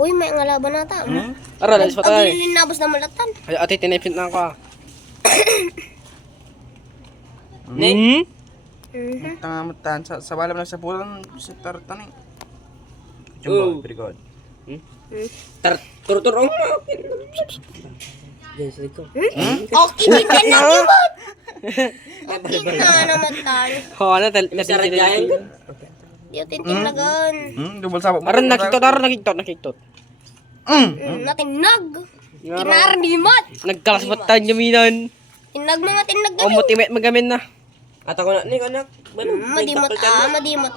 Uy, may nga laban nata. Ara, lalis pa tayo. Ang linabas na malatan. Ay, ate, tinipint na ako ah. Ne? Mhm. Tanga mo tan sa balam na sa bulan sa tartan eh. Oh. Jumbo, very good. Tur-turong mo. Yes, ito. Okay, din ka na yun. Okay na naman tayo. Oo, natin. Yung tintinagan. Double sabok. Aran, nakiktot. Natinag. Kinarnimat. Nagkalasbat tayo nyaminan. Tinag mga tinag O, motimate magamin na. At ako na, Nick, anak. Madimot madimot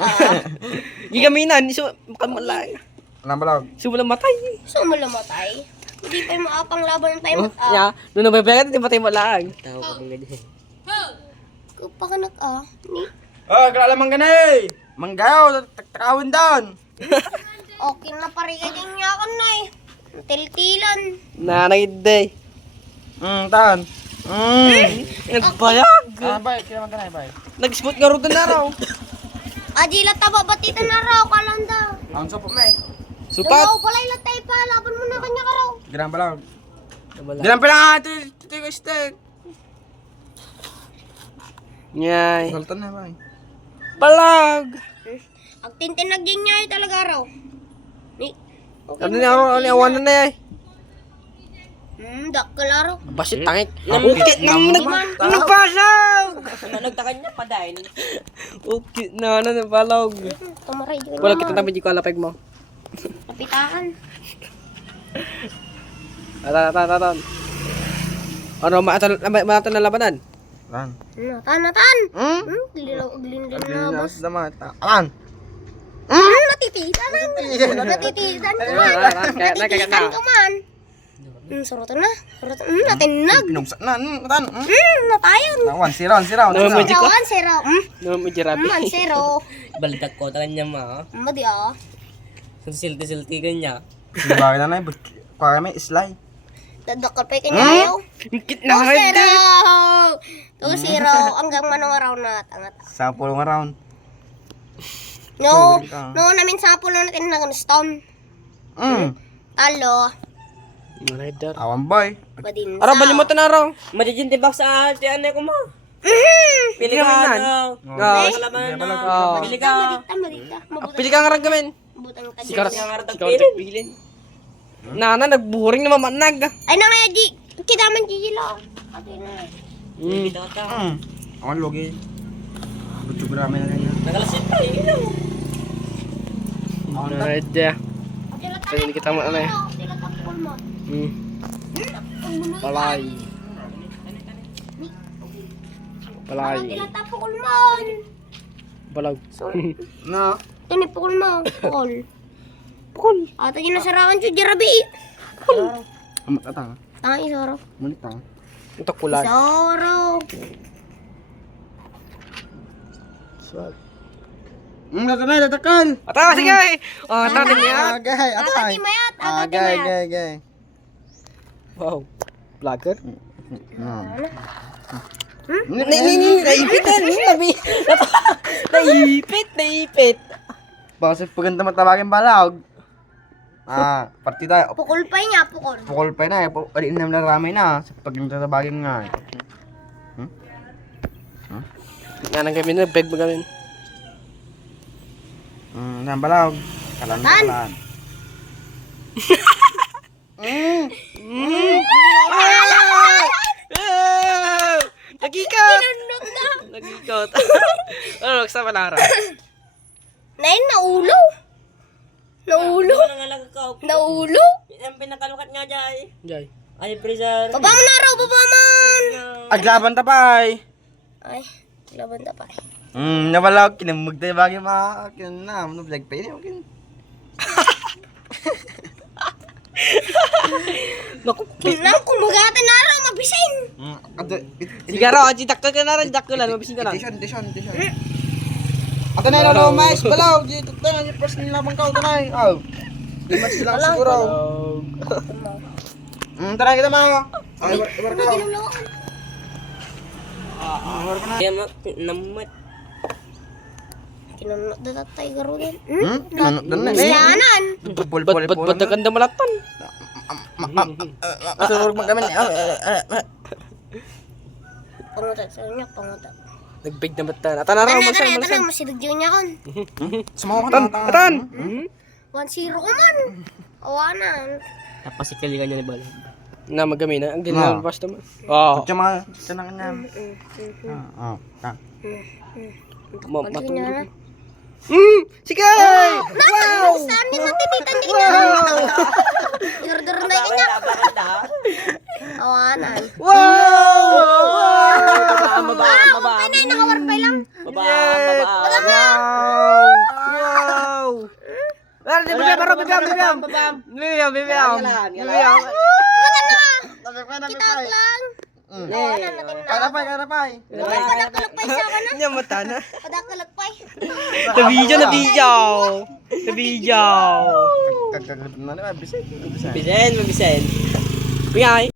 Gigaminan, iso, makamala. Lambalag. Sumulang matay. So, malamatay. Hindi pa yung maapang laban ng tayo mata. Ya, nung nababayagan, di matay mo lang. Tawag ko mga ganyan. Kapakanak Ni. Oh, kalala manggani. Manggaw, takawin down. Okay na pare ka din niya ako na eh. Tiltilan. Nanay, Tan. nagbayag. Bay, kaya manggani, bay. Nag-spot nga rin na raw. Ajila taba batita na raw kalanda. Ang sopo may. Supat. Dalaw pala ilatay pa. Laban mo na kanya ka raw. Girang balag. Girang pa lang ate, tito steak. Nyay. Sultan na bay. Palag. Ang tintinag din niya talaga raw. Ni. Okay. Ano niya, ano awan na eh. Dak kalaro. Basit tangik. Okay, nagpasag. Nagtakan niya pa dahil. Okay, nabalog. Tumaray din Wala kita namin di ko alapeg mo. Napitahan. Atan. Ano, malatan na labanan? Tan. Natan. Lilaw glindin na Ang boss. dama. Tan. Natitisan. Natitisan ka Kaya man. na. Natitisan ka man. Surutan na. Natinag. Pinungsa na, tan. Natayan. Nawan, siraw. Naman mo Nawan, zero. Naman mo jirabi. Zero. Balitak ko, takan niya ma. Madi ah. Silti-silti ka niya. Bakit na na, para may islay. Dadakal pa kanya ayaw. Hingkit Two na zero. 2-0. Hanggang manong araw na tangat. 10 round. No. No, namin sa pulo natin na stone. Talo. Rider. Awan boy. Badin. Ara, bali mo na raw. Madijintibak sa ate, anay ko ma. Pili ka Yaman. na. Ah, Kalaban na. Ah. Pili ka. Madita. Pili ka nga rin gamin. Butang Sikar, tagilid. ikaw tagpilin. Nana, nagburing na mamanag. Ay, nang kaya di. Kita man gigila. Ate na. Pili ka. Awan logi. Buto grame na kanya. Nagalasit pa, yun. Rider. Ate lang Kaya hindi kita mo ano eh. Ate lang tapol mo. Palay. Palay. Ate lang tapol mo. Balag. No. Tinipukol mo. Pukol. Pukul. Ate ginasarakan siya. Jarabi. Amat atang. Tanga isoro. Mulit tang. Ito kulan. Isoro. Datakal. Ata, sige. Oh, ata niya. Agay, atay. Agati mayat. Agati Agay, mayat. agay. Wow. Vlogger. Naipit. Baka sa paganda matabagin balag. Partida. Pukol pa niya. Pukol. Pukol pa na eh. Paliin naman na rami na. Sa paganda tabagin nga eh. Nga nang kami na, beg mo kami. Yan balag. Kalan. Nagikot! Nagikot. Ano, sa palara? Nain, naulo. Naulo. Ano nga lang ka? Naulo. Ang pinakalukat nga dyan. Jay. Ay, freezer. Baba mo na raw. Baba man. Aglaban tapay. Ay, laban na pa. Nabalag. Kinamag tayo bagay mga. Kinam. Vlog pa yun. Okay. Nang kumagatan na raw. Mabisin. Sigaro, aji dakkel ka na rin, dakkel lang, mabisin ka lang. Tisyon. Ato na yung mais, balaw. Dito na yung first nilabang ka. Ito na yung. Di match lang siguro. Tara kita mga. Ibar ka. Kaya namat. Kinunot na tatay garo din. Ano doon na? Islanan. Ba't ganda malatan? Asurog magamin. Pangutat sa inyo, pangutat. Nagbig na mata. Atan na raw, Tara, malasan. masidagyo niya kon. Sumawa Atan, atan. 1-0 ko man. Awanan. Tapos ikaligan niya ni Balo. Na magami na. Ang ginalabas naman. Oo. Tsama, tanang niya. Pagyo niya na. Sige! Wow! Saan din natin dito niya? Dur-dur na niya. Awanan. Wow! Wow! Kaya na nakawarpay lang. Wow! Bibiyam. Kita lang. Awanan natin na. Karapay. Padakalagpay sa akin na. Niya mata na. Padakalagpay. Nabidyo. Kagkagat na naman, bisay. Bisen, mabisen. Pingay.